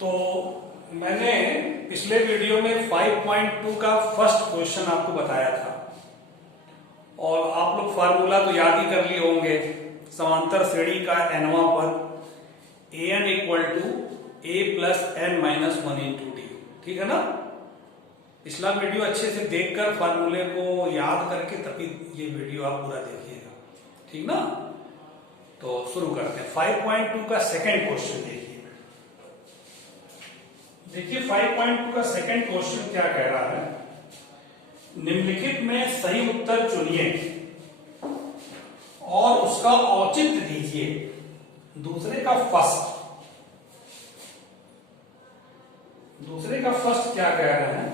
तो मैंने पिछले वीडियो में 5.2 का फर्स्ट क्वेश्चन आपको बताया था और आप लोग फार्मूला तो याद ही कर लिए होंगे। समांतर श्रेणी का nवां पद an equal to a plus n minus 1 into D. ठीक है ना। पिछला वीडियो अच्छे से देखकर फार्मूले को याद करके तभी ये वीडियो आप पूरा देखिएगा। ठीक ना। तो शुरू करते हैं। 5.2 का सेकंड क्वेश्चन देखिए 5.2 का सेकंड क्वेश्चन क्या कह रहा है। निम्नलिखित में सही उत्तर चुनिए और उसका औचित्य दीजिए। दूसरे का फर्स्ट क्या कह रहे हैं।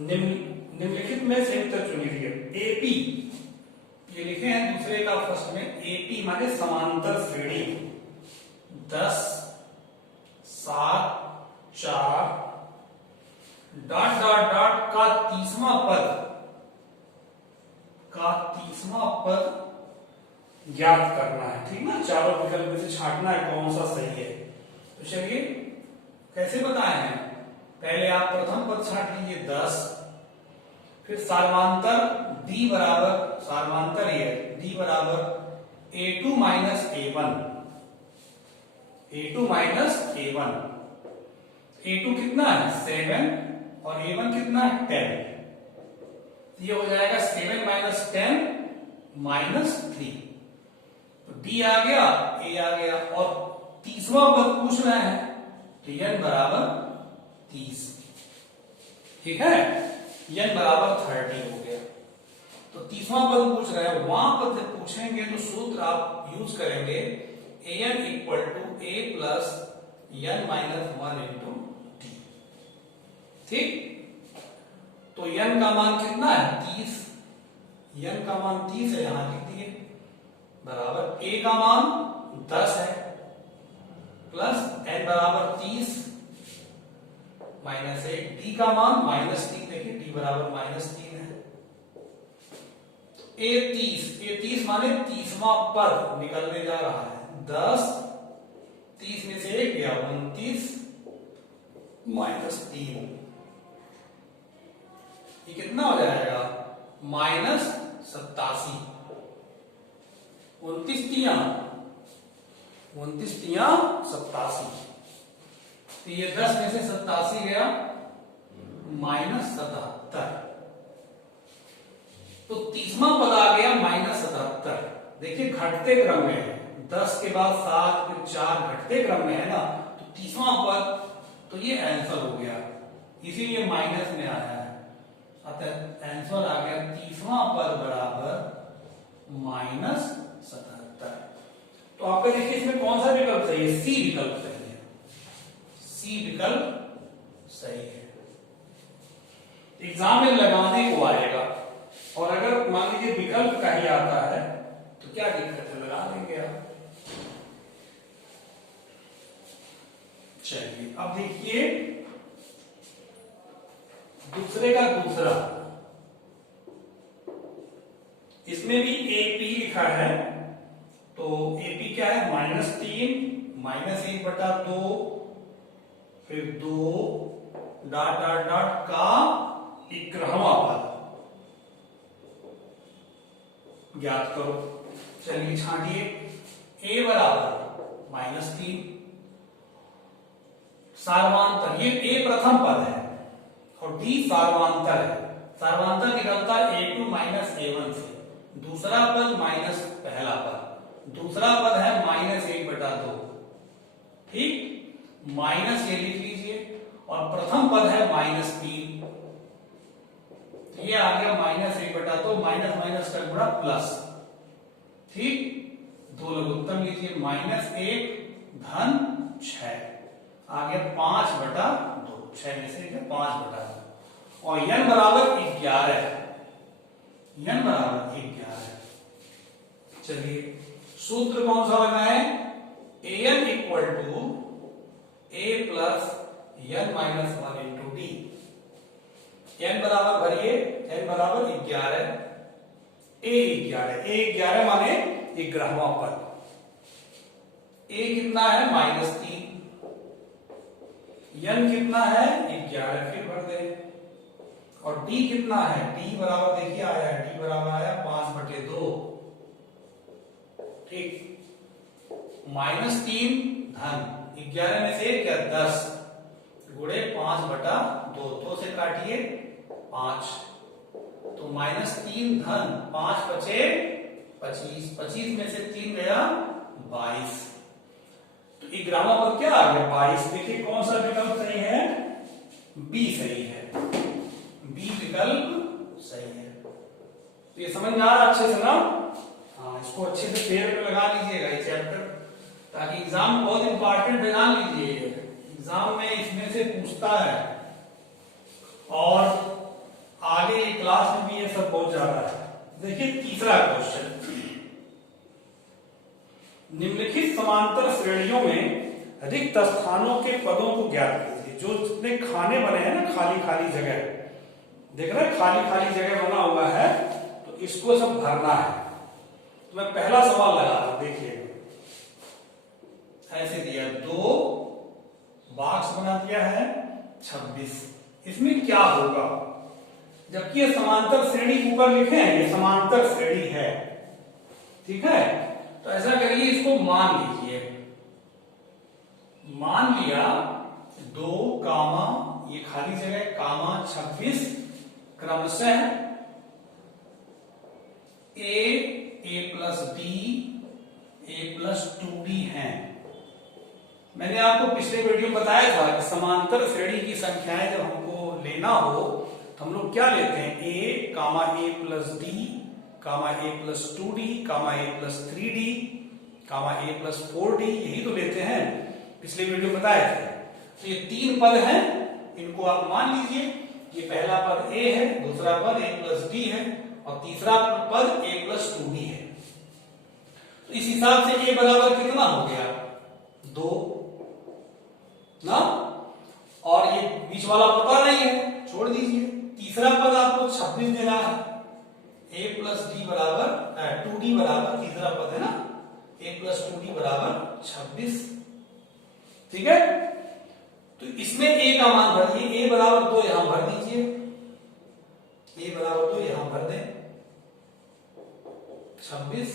निम्नलिखित में सही उत्तर चुनिए। एपी ये लिखे हैं दूसरे का फर्स्ट में। एपी माने समांतर श्रेणी 10 7 4 डॉट डॉट डॉट का तीसवां पद ज्ञात करना है। ठीक ना। चारों विकल्प में से छांटना है कौन सा सही है। तो चलिए कैसे बताए हैं। पहले आप प्रथम पद छांट लीजिए 10, फिर सार्वमांतर d बराबर सार्वमांतर ये d बराबर a2 minus a1। a2 minus a1। a2 कितना है 7 और a1 कितना है 10। ये हो जाएगा 7 माइनस 10 माइनस 3। तो d आ गया a आ गया और तीसवा पद पूछ रहे हैं तो n बराबर 30। ठीक है। n बराबर 30 हो गया। तो तीसवा पद पूछ रहे हैं। वहां पद पूछेंगे तो सूत्र आप यूज करेंगे an equal to a plus n minus 1 into D. ठीक। तो n का मान कितना है 30। n का मान 30 है यहां लिख दिए बराबर a का मान 10 है प्लस n बराबर 30 माइनस 1 d का मान माइनस 3। देखिए d बराबर माइनस 3 है। a 30 माने तीसवां पद निकलने जा रहा है। 10 30 में से 1 गया 29 माइनस 3। ये कितना हो जाएगा माइनस 87। 29 तिया 87। तो ये 10 में से 87 गया माइनस 77। तो तीसवा पद आ गया माइनस 77। देखिए घटते क्रम में है। 10 के बाद 7 फिर 4 घटते क्रम में है ना। तो तीसवा पद तो ये आंसर हो गया इसीलिए माइनस में आया है। अतः आंसर आ गया तीसवा पद बराबर माइनस 77। तो आपका देखिए इसमें कौन सा विकल्प सही है। सी विकल्प सही है। सी विकल्प सही है। एग्जाम में लगाने को आएगा और अगर मान लीजिए विकल्प का ही आता है तो क्या दिक्कत है लगा देंगे आप। चलिए अब देखिए दूसरे का दूसरा। इसमें भी एपी लिखा है तो एपी क्या है -3 माइनस 1/2 फिर 2 डॉट डॉट डॉट का 11वां पद ज्ञात करो। चलिए छांटिए। a बराबर -3 सार्वमांतर ये a प्रथम पद है और d सार्वमांतर है। सार्वमांतर निकलता है a2 माइनस a1 से। दूसरा पद माइनस पहला पद। दूसरा पद है -1/2। ठीक। माइनस ये लिख लीजिए और प्रथम पद है -3। ये आ गया -1/2 माइनस माइनस का गुणा प्लस। ठीक। दो लघुत्तम लीजिए -1 धन 6 आ गया 5/2। 6 में से 5/2 और n बराबर 11। n बराबर 11। चलिए सूत्र कौन सा लगाए। an equal to a plus n minus 1 into D. n बराबर भरिए n बराबर 11 a 11 माने 11वां पद। a कितना है -3 n कितना है 11, फिर भर दे। और d कितना है, d बराबर देखिए आया है, d बराबर आया 5/2। ठीक, -3 धन 11 में से क्या 10 गुणे 5/2, 2 से काटिए 5, तो -3 धन 5 बचे 25, 25 में से 3 गया 22। तो ये ग्रामा पर क्या आ गया 22। देखिए कौन सा विकल्प सही है, बी सही है, बी विकल्प सही है। तो ये समझ में आ रहा अच्छे से ना। हाँ, इसको अच्छे से पेड़ पे लगा लीजिएगा ये चैप्टर, ताकि एग्जाम बहुत इंपॉर्टेंट है, जान लीजिए। एग्जाम में इसमें से पूछता है और आगे क्लास में भी ये सब बहुत ज्यादा है। देखिए तीसरा क्वेश्चन, निम्नलिखित समांतर श्रेणियों में रिक्त स्थानों के पदों को ज्ञात कीजिए। जो जितने खाने बने हैं ना, खाली खाली जगह देख रहे हैं, खाली खाली जगह बना हुआ है, तो इसको सब भरना है। तो मैं पहला सवाल लगा रहा हूं, देखिए ऐसे दिया, 2 बॉक्स बना दिया है 26, इसमें क्या होगा, जबकि ये समांतर श्रेणी ऊपर लिखे हैं, ये समांतर श्रेणी है। ठीक है, तो ऐसा करिए, इसको मान लीजिए, मान लिया 2 कामा ये खाली जगह कामा 26 क्रमशः a plus b a plus 2d है। मैंने आपको पिछले वीडियो में बताया था कि समांतर श्रेणी की संख्याएं जब हमको लेना हो तो हम लोग क्या लेते हैं, a comma a plus d comma a plus 2d comma a plus 3d comma a plus 4d, यही तो लेते हैं, पिछले वीडियो में बताए थे। तो ये 3 पद हैं, इनको आप मान लीजिए, ये पहला पद a है, दूसरा पद a प्लस d है और तीसरा पद a प्लस 2d है। तो इस हिसाब से a बराबर कितना हो गया 2 ना, और ये बीच वाला पता नहीं है, छोड़ दीजिए। तीसरा पद आपको 26 देना है, a प्लस d बराबर 2d बराबर तीसरा पद है ना, a प्लस 2d बराबर 26। ठीक है, तो इसमें a का मान भर दिए, a बराबर 2 यहां भर दीजिए, a बराबर 2 यहां भर दें 26,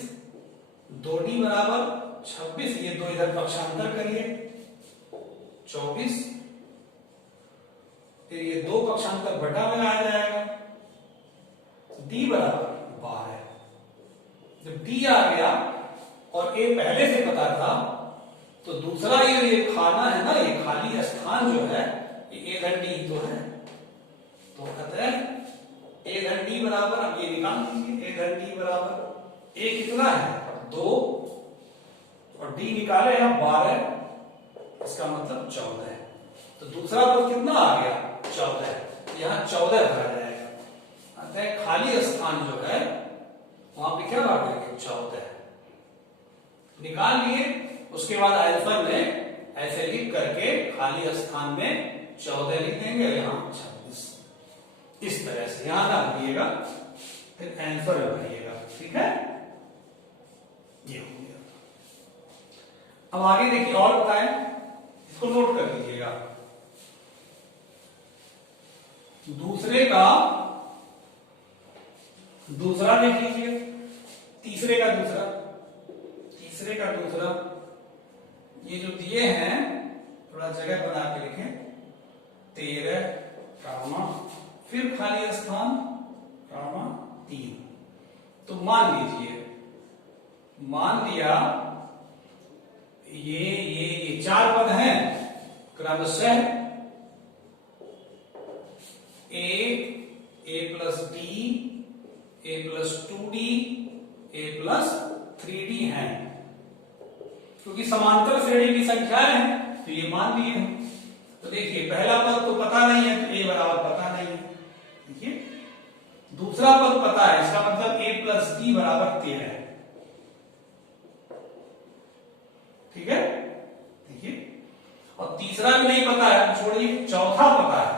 2d बराबर 26, ये 2 इधर पक्षांतर करिए 24, फिर ये 2 पक्षांतर बटा में आ जाएगा, d बराबर 12। जब d आ गया और a पहले से पता था, तो दूसरा ये खाना है ना, ये खाली स्थान जो है ये a धन d तो है, तो कहते हैं a धन d बराबर, अब ये निकाल दीजिए, a धन d बराबर a कितना है 2 और d निकाले हैं 12, इसका मतलब 14 है। तो दूसरा पद कितना आ गया 14, यहां 14 भरा जाएगा, अतः खाली स्थान जो है वहां पे क्या बात 14 निकाल लिए। उसके बाद आंसर में ऐसे लिख करके खाली स्थान में 14 लिख देंगे, यहां 26, इस तरह से यहां ना भरिएगा, फिर आंसर में भरिएगा। ठीक है, ये हो गया। अब आगे देखिए और बताएं, इसको नोट कर लीजिएगा। दूसरे का दूसरा देख लीजिए, तीसरे का दूसरा, तीसरे का दूसरा, ये जो दिए हैं थोड़ा जगह बना के लिखें, 13 कामा फिर खाली स्थान कामा 3। तो मान लीजिए, मान लिया ये 4 पद हैं क्रमशः a plus d a plus 2d a plus 3d है, क्योंकि समांतर श्रेणी की संख्याएं हैं तो ये मान लिए हैं। तो देखिए पहला पद तो पता नहीं है, तो a बराबर पता नहीं है, देखिए दूसरा पद पता है, इसका मतलब a प्लस d बराबर 13 है। ठीक है, देखिए, और तीसरा भी नहीं पता है, छोड़िए, चौथा पता है,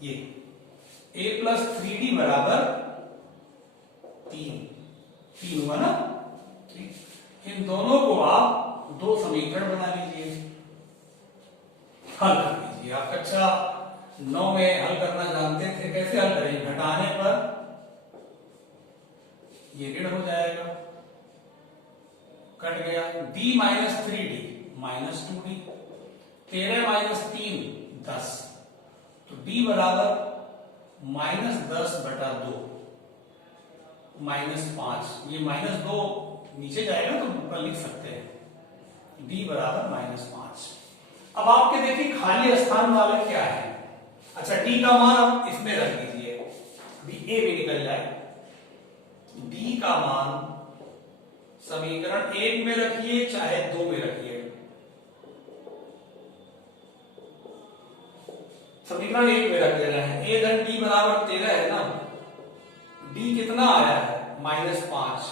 ये a प्लस 3d बराबर 3 हुआ ना। ठीक, इन दोनों को आप 2 समीकरण बना लीजिए, हल कर लीजिए। ये आप कक्षा 9 में हल करना जानते थे। कैसे हल करेंगे? घटाने पर ये ऋण हो जाएगा, कट गया। d minus 3d minus 2d, 13 minus 3 10, तो d बराबर माइनस 10 बटा 2 माइनस 5। ये माइनस 2 नीचे जाएगा तो ऊपर लिख सकते हैं, d बराबर माइनस 5। अब आपके देखिए खाली स्थान वाले क्या है। अच्छा, d का मान आप इसमें रख दीजिए, अभी a भी निकल जाए। d का मान समीकरण 1 में रखिए चाहे 2 में रखिए, समीकरण 1 में रख दे रहे हैं। a धन d बराबर 13 है ना, d कितना आया है? माइनस 5,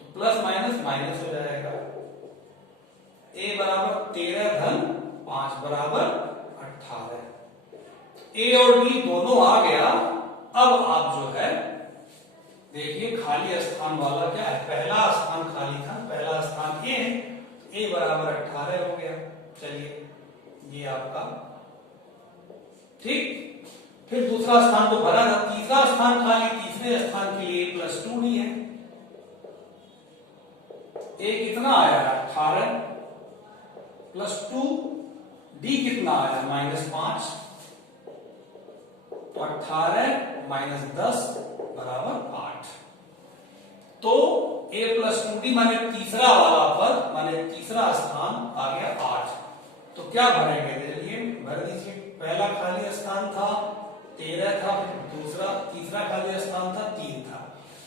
तो प्लस माइनस माइनस हो जाएगा। a बराबर 13 धन 5 बराबर 18। a और d दोनों आ गया। अब आप जो है देखिए खाली स्थान वाला क्या है, पहला स्थान खाली था, पहला स्थान a है, a बराबर 18 हो गया। चलिए ये आपका ठीक। फिर दूसरा स्थान तो भरा था, तीसरा स्थान खाली, तीसरे स्थान के लिए प्लस 2d है। a कितना आया? 18 प्लस 2, d कितना आया? माइनस 5, तो 18 माइनस 10 बराबर 8। तो a प्लस 2d माने तीसरा वाला पद, माने तीसरा स्थान आ गया 8। तो क्या भरेंगे? चलिए भर दीजिए। पहला खाली स्थान था 13 था, दूसरा तीसरा खाली स्थान था 3 था,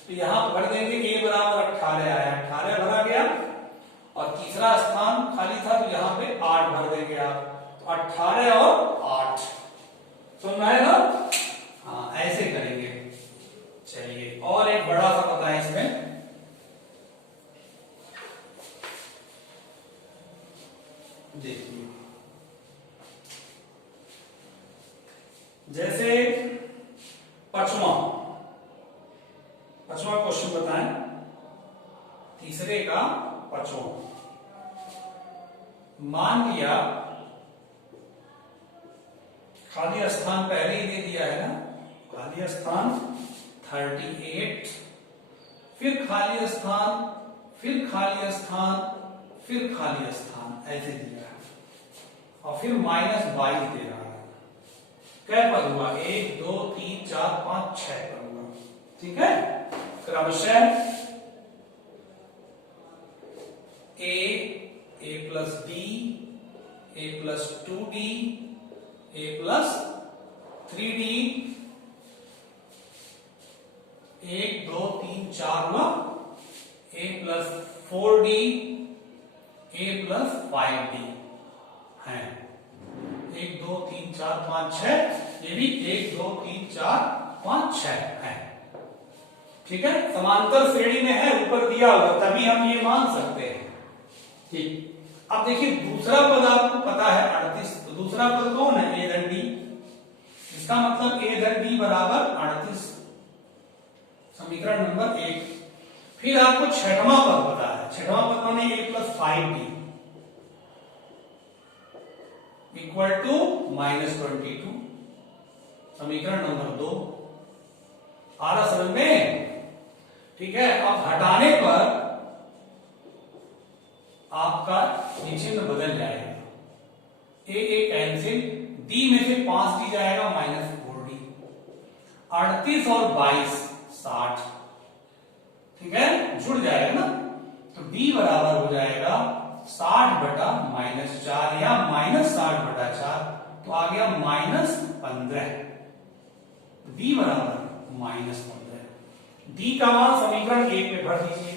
तो यहां भर देंगे। a बराबर 18 आया, 18 भरा गया, और तीसरा स्थान खाली था तो यहां पे 8 भर देंगे आप, तो 18 और 8। सुन रहे हैं ना? हाँ, ऐसे करेंगे। चलिए और एक बड़ा सा पता है इसमें, देखिए जैसे पांचवा क्वेश्चन बताएं, तीसरे का पांचवा। मान लिया खाली स्थान पहले ही दे दिया है ना, खाली स्थान 38, फिर खाली स्थान, फिर खाली स्थान, फिर खाली स्थान, ऐसे दिया है, और फिर माइनस 22 दे रहा है। क्या पद हुआ? 1 2 3 4 5 6 पद हुआ। ठीक है, क्रमशः a plus d, a plus 2d, a plus 3d, 1 2 3 4 हुआ, a plus 4d, a plus 5d है। 1 2 3 4 5 6, ये भी 1 2 3 4 5 6 है। ठीक है, समांतर श्रेणी में है, ऊपर दिया हुआ, तभी हम ये मान सकते हैं। ठीक, अब देखिए दूसरा पद आपको पता है 38, तो दूसरा पद कौन है? a धन d, इसका मतलब a धन d बराबर 38, समीकरण नंबर 1। फिर आपको छठवां पद पता है, छठवां पद माने a plus 5d equal to minus 22, समीकरण नंबर 2। आ रहा समझ में? ठीक है, अब हटाने पर आपका ये चिन्ह बदल जाएगा, a कैंसिल, d में से 5d जाएगा माइनस 4d, 38 और 22 60, ठीक है, जुड़ जाएगा ना, तो d बराबर हो जाएगा 60 बटा माइनस 4 या माइनस 60 बटा 4, तो आ गया माइनस 15, d बराबर माइनस 15। d का मान समीकरण 1 में भर दीजिए,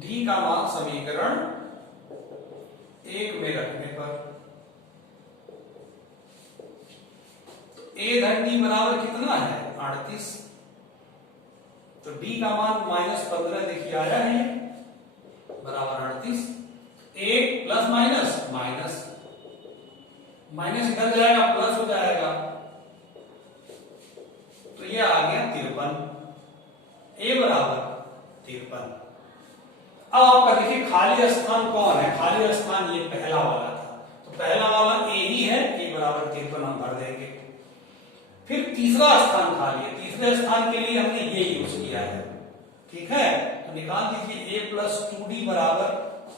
d का मान समीकरण 1 में रखने पर तो a धन d बराबर कितना है? 38, तो d का मान माइनस 15 देखिए आया है, बराबर 38। a plus minus minus, minus इधर जाएगा प्लस हो जाएगा, तो ये आ गया 53, a बराबर 53। अब आपका देखिए खाली स्थान कौन है, खाली स्थान ये पहला वाला था, तो पहला वाला ए ही है, ए बराबर 53 हम भर देंगे। फिर तीसरा स्थान खाली है, तीसरे स्थान के लिए हमने ये यूज किया है, ठीक है, तो निकाल दीजिए a प्लस 2d बराबर,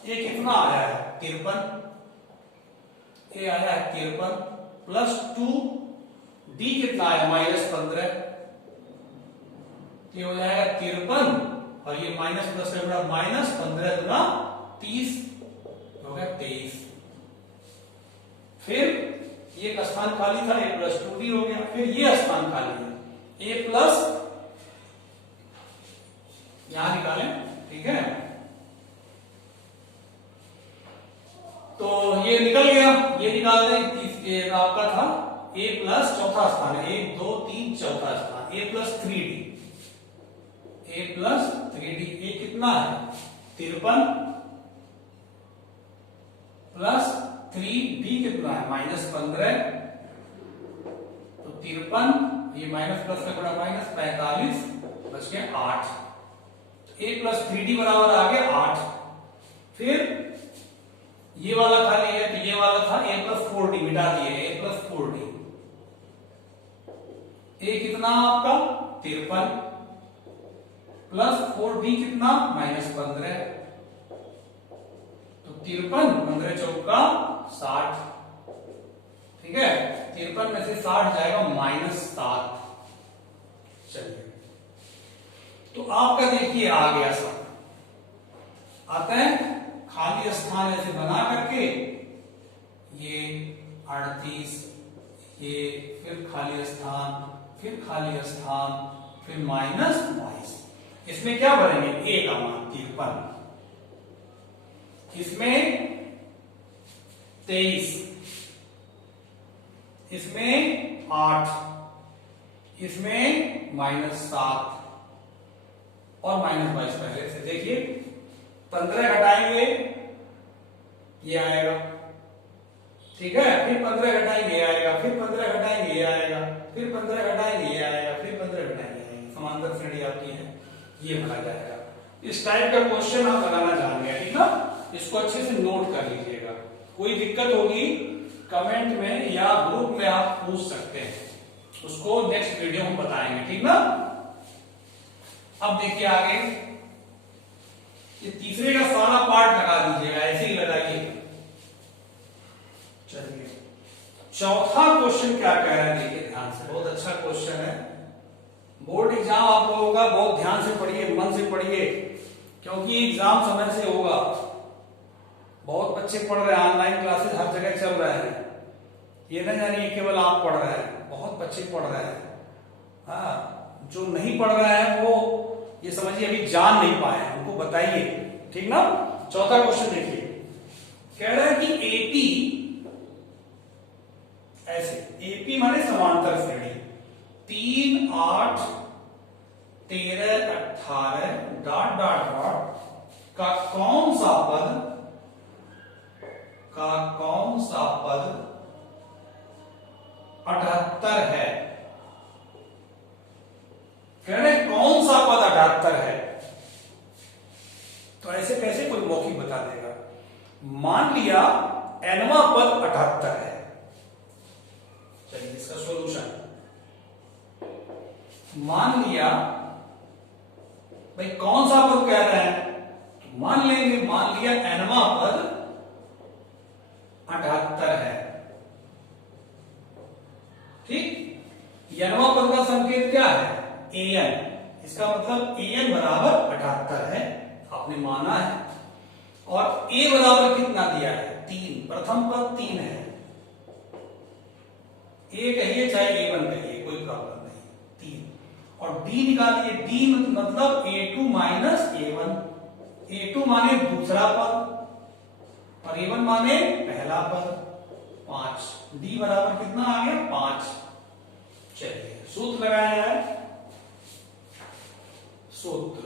ये कितना आया है 53, ये आया है 53 प्लस 2d कितना आया -15, ये हो जाएगा 53 और ये माइनस प्लस से बड़ा -15 गुना 30 हो गया 23। फिर ये एक स्थान खाली था, a प्लस 2d हो गया, फिर ये स्थान खाली है, a प्लस यहां निकालें, ठीक है, तो ये निकल गया, ये निकाल दें, आपका था a प्लस चौथा स्थान है, 1 2 3 चौथा स्थान, a plus 3d, a plus 3d, ये कितना है 53 प्लस 3d कितना है -15, तो 53, ये माइनस प्लस का बड़ा माइनस, 45 बच गया 8, a प्लस 3d बराबर आ गया 8। फिर ये वाला खाली है, तो ये वाला था a प्लस 4d, मिटा दिए a प्लस 4d, a कितना आपका 53 प्लस 4d कितना -15, तो 53 15 चौका 60, ठीक है, 53 में से 60 जाएगा -7। चलिए, तो आपका देखिए आ गया सब, आता है खाली स्थान ऐसे बना करके, ये 38, ये फिर खाली स्थान, फिर खाली स्थान, फिर -22, इसमें क्या भरेंगे a का मान 53, इसमें 23, इसमें 8, इसमें -7 और -22 पहले से देखिए, 15 घटाएंगे ये आएगा, ठीक है, फिर 15 घटाएंगे ये आएगा, फिर 15 घटाएंगे ये आएगा, फिर 15 घटाएंगे ये आएगा, फिर 15 घटाएंगे ये आएगा, समांतर श्रेणी आपकी है, ये भरा जाएगा। इस टाइप का क्वेश्चन आप बनाना जानेंगे, ठीक ना, इसको अच्छे से नोट कर लीजिएगा, कोई दिक्कत होगी कमेंट में या ग्रुप में आप पूछ सकते हैं, उसको नेक्स्ट वीडियो में बताएंगे, ठीक ना। अब देखिए आगे, ये तीसरे का सारा पार्ट लगा दीजिएगा, ऐसे ही लगाइए। चलिए, चौथा क्वेश्चन क्या कह रहा है, देखिए ध्यान से, बहुत अच्छा क्वेश्चन है, बोर्ड एग्जाम आप लोगों का बहुत ध्यान से पढ़िए, मन से पढ़िए, क्योंकि एग्जाम समय से होगा, बहुत बच्चे पढ़ रहे हैं, ऑनलाइन क्लासेस हर जगह चल रहे हैं, ये न जानिए केवल आप पढ़ रहे हैं, बहुत बच्चे पढ़ रहे हैं, हाँ, जो नहीं पढ़ रहे हैं वो ये समझिए अभी जान नहीं पाए हैं, उनको बताइए, ठीक ना। चौथा क्वेश्चन देखिए, कह रहा है कि एपी, ऐसे एपी माने समांतर श्रेणी, 3 8 13 18 डॉट डॉट डॉट का कौन सा पद 78 है, कह रहे कौन सा पद 78 है, तो ऐसे कैसे कोई मौखिक बता देगा। मान लिया nवां पद 78 है, चलिए इसका सॉल्यूशन, मान लिया भाई कौन सा पद कह रहे हैं, तो मान लेंगे, मान लिया nवां पद 78 है, ठीक, nवां पद का संकेत क्या है an, इसका मतलब an बराबर 78 है, आपने माना है, और a बराबर कितना दिया है 3, प्रथम पद 3 है, a कहिए चाहे a1 कहिए, कोई प्रॉब्लम नहीं, 3, और d निकालिए, d मतलब a2 माइनस a1, a2 माने दूसरा पद और a1 माने पहला पद, 5, d बराबर कितना आ गया 5। चलिए सूत्र लगाया है, सूत्र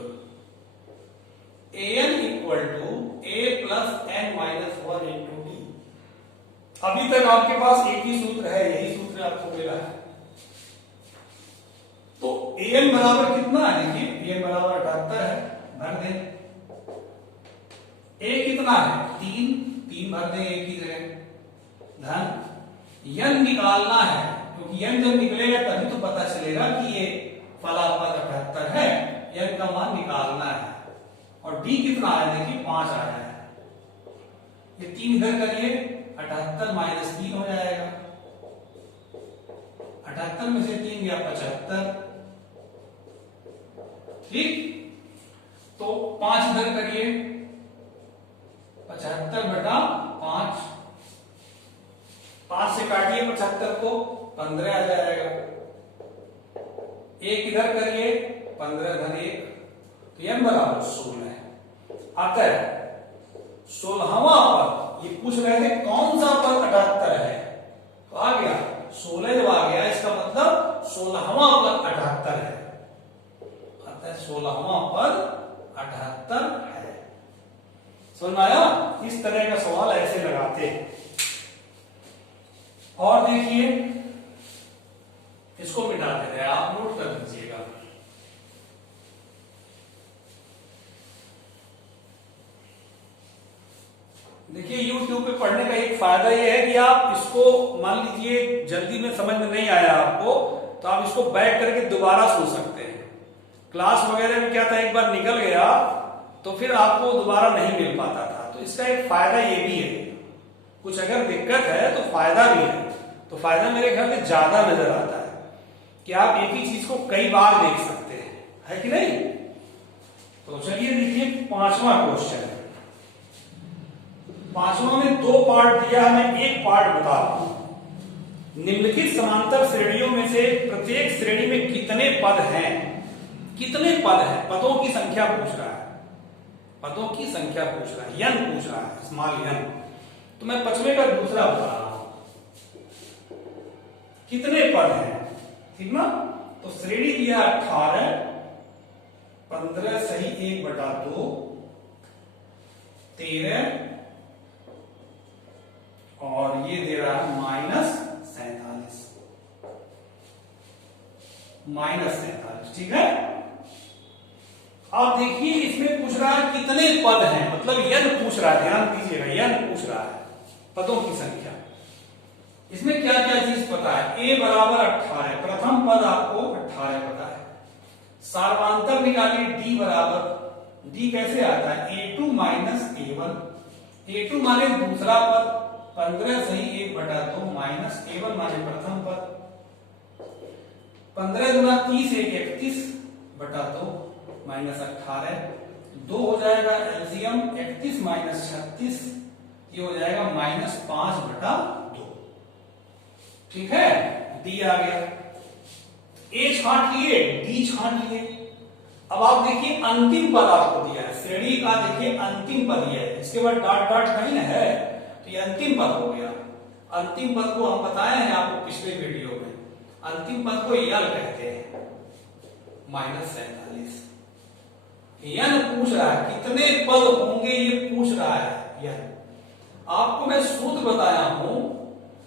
an equal to a plus n minus 1 into D. अभी तक आपके पास एक ही सूत्र है, यही सूत्र आपको मिला है, तो an बराबर कितना है, देखिए an बराबर 78 है, भर दें, ए कितना है 3, 3 भर दें ए की जगह, धन यन निकालना है, क्योंकि यन जब निकलेगा तभी तो पता चलेगा कि ये फला पद 78 है, यन का मान निकालना है। और डी कितना आया देखिए 5 आया है, ये 3 इधर करिए 78 माइनस 3 हो जाएगा, 78 में से 3 गया 75, ठीक। तो 5 इधर करिए 75 बटा 5, 5 से काटिए 75 को 15 आ जाएगा, 1 इधर करिए 15 धन 1, तो n बराबर 16 आता है। 16वां पद, ये पूछ रहे थे कौन सा पद 78 है, तो आ गया 16 जब आ गया, इसका मतलब 16वां पद 78 है, अतः 16वां पद 78 है। समझ में आया? इस तरह का सवाल ऐसे लगाते हैं। और देखिए इसको मिटा देते हैं, आप नोट कर दीजिएगा। देखिए YouTube पे पढ़ने का एक फायदा यह है कि आप इसको मान लीजिए जल्दी में समझ में नहीं आया आपको, तो आप इसको बैक करके दोबारा सुन सकते हैं। क्लास वगैरह में क्या था, एक बार निकल गया तो फिर आपको दोबारा नहीं मिल पाता था, तो इसका एक फायदा ये भी है, कुछ अगर दिक्कत है तो फायदा भी है। तो फायदा मेरे ख्याल में ज्यादा नजर आता है कि आप एक ही चीज को कई बार देख सकते हैं, है कि नहीं। तो चलिए देखिए 5वां क्वेश्चन, 5वां में 2 पार्ट दिया है, मैं एक पार्ट बता रहा हूं। निम्नलिखित समांतर श्रेणियों में से प्रत्येक श्रेणी में कितने पद हैं, कितने पद हैं, पदों की संख्या पूछ रहा है, पदों की संख्या पूछ रहा है, यन पूछ रहा है, स्मॉल यन। तो मैं 5वें का दूसरा बता रहा हूं, कितने पद हैं, ठीक ना। तो श्रेणी दिया 18, 15 सही 1/2, 13 और ये दे रहा है -47, -47, ठीक है। अब देखिए इसमें पूछ रहा है कितने पद हैं, मतलब यन पूछ रहा है, ध्यान दीजिएगा, यन पूछ रहा है, पदों की संख्या। इसमें क्या क्या चीज पता है, a बराबर 18, प्रथम पद आपको 18 पता है। सार्वांतर निकालिए, d बराबर, d कैसे आता है a2 माइनस a1, a2 माने दूसरा पद, 15 सही 1/2 माइनस a1 माने प्रथम पद, 15 गुना 30 1 31/2 माइनस 18, 2 हो जाएगा एलसीएम, 31 माइनस 36, ये हो जाएगा -5/2, ठीक है। डी आ गया, ए छांट लिए, डी छांट लिए। अब आप देखिए अंतिम पद आपको दिया है, श्रेणी का देखिए अंतिम पद ये है, इसके बाद डॉट डॉट कहीं ना है, तो ये अंतिम पद हो गया। अंतिम पद को हम बताए हैं आपको पिछले वीडियो में, अंतिम पद को यल कहते हैं, -47। यन पूछ रहा है कितने पद होंगे, ये पूछ रहा है यन। आपको मैं सूत्र बताया हूं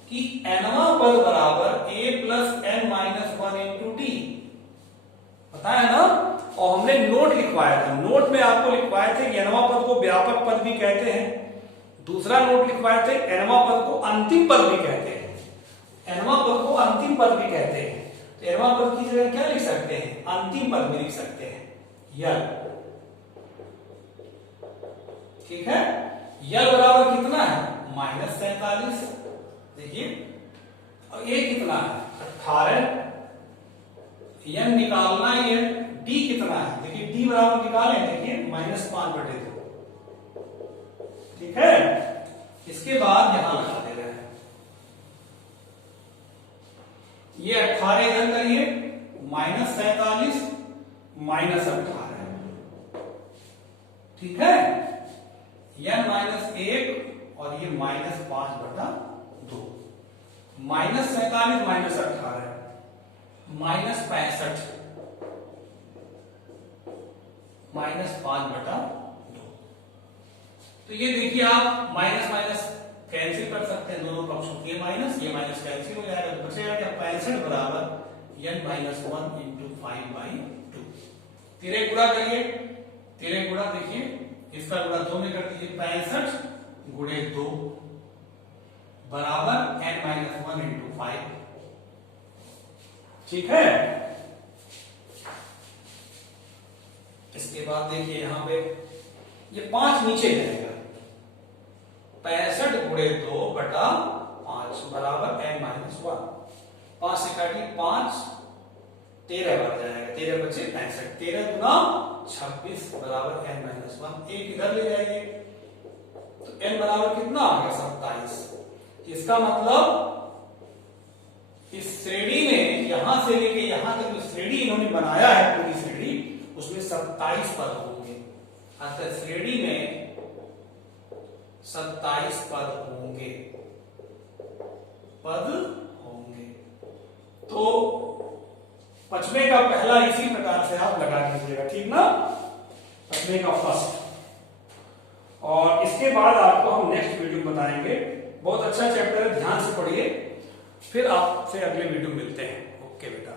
कि nवां पद बराबर a plus n minus 1 into T, बताया ना। और हमने नोट लिखवाया था, नोट में आपको लिखवाए थे कि nवां पद को व्यापक पद भी कहते हैं, दूसरा नोट लिखवाए थे nवां पद को अंतिम पद भी कहते हैं, nवां पद को अंतिम पद भी कहते हैं। तो nवां पद की जगह क्या लिख सकते हैं, अंतिम पद भी लिख सकते हैं, यल, ठीक है। यल बराबर कितना है -47, देखिए। और ये कितना है 18, यन निकालना ही है, डी कितना है देखिए, डी बराबर निकालें, देखिए -5/2, ठीक है। इसके बाद यहां लगा दे रहे हैं, ये 18 इधर करिए, -47 -18, ठीक है। यन -1 और ये -5/2, -47 -18 -65 -5/2। तो ये देखिए आप माइनस माइनस कैंसिल कर सकते हैं, दोनों पक्षों के माइनस, ये माइनस कैंसिल हो जाएगा, तो बचेगा क्या 65 बराबर n माइनस 1 इंटू 5/2। 13 गुणा करिए, 13 गुणा देखिए इसका गुणा 2 में कर दीजिए, 65 गुणे 2 बराबर n-1 इंटू 5। ठीक है। इसके बाद देखिए यहां पे ये 5 नीचे जाएगा, 65 गुणे 2 बटा 5 बराबर n-1। 5 से काटिए, 5 13 बार जाएगा, 13 बचे 65, 13 गुना 26 बराबर n-1। एक इधर ले जाइए तो n बराबर कितना आ गया, 27। इसका मतलब इस श्रेणी में यहां से लेके यहां तक जो श्रेणी इन्होंने बनाया है, पूरी श्रेणी, उसमें 27 पद होंगे। अतः श्रेणी में 27 पद होंगे। तो पचमे का पहला इसी प्रकार से आप लगा दीजिएगा, ठीक ना, पचमे का फर्स्ट। और इसके बाद आपको हम नेक्स्ट वीडियो बताएंगे। बहुत अच्छा चैप्टर है, ध्यान से पढ़िए। फिर आपसे अगले वीडियो मिलते हैं। ओके बेटा।